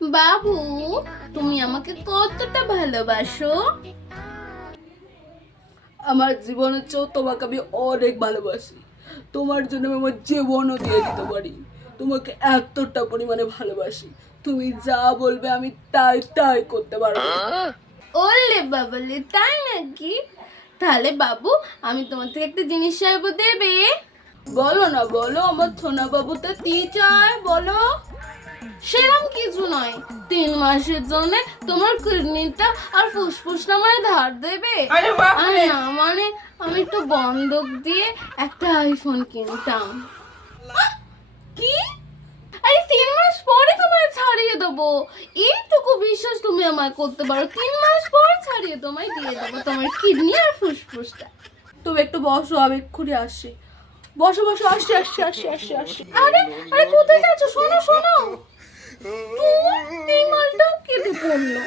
বাবু, তুমি আমাকে কতটা ভালোবাসো? আমার জীবনের চেয়েও তোমাকে আমি অনেক ভালোবাসি। তোমার জন্য আমি আমার জীবনও দিয়ে দিতে পারি। তোমাকে এতটা পরিমাণে ভালোবাসি, তুমি যা বলবে আমি তাই তাই করতে পারবো। ওলে বাবলে, তাই নাকি? তাহলে বাবু, আমি তোমার থেকে একটা জিনিস চাইবো, দেবে? বলো না, বলো আমার সোনা বাবুটা কি চায়, বলো। সেরকম কিছু নয়, 3 মাসের জন্য তোমার কিডনিটা আর ফুসফুসটা আমায় ধার দেবে। আর না মানে, আমি একটু বন্ধক দিয়ে একটা আইফোন কিনতাম। কি? আরে 3 মাস পরে তোমায় ছাড়িয়ে দেবো। এইটুকু বিশ্বাস তুমি আমায় করতে পারো, 3 মাস পর ছাড়িয়ে তোমায় দিয়ে দেবো তোমার কিডনি আর ফুসফুসটা। তুমি একটু বসো, আমি এক্ষুনি আসছি। বসো বসো, আসছি আসছি আসছি আসছি আসছি। আরে আরে, কোথায় যাচ্ছ? শোনো শোনো, তোমার এই মালটাও কেটে পড়লো।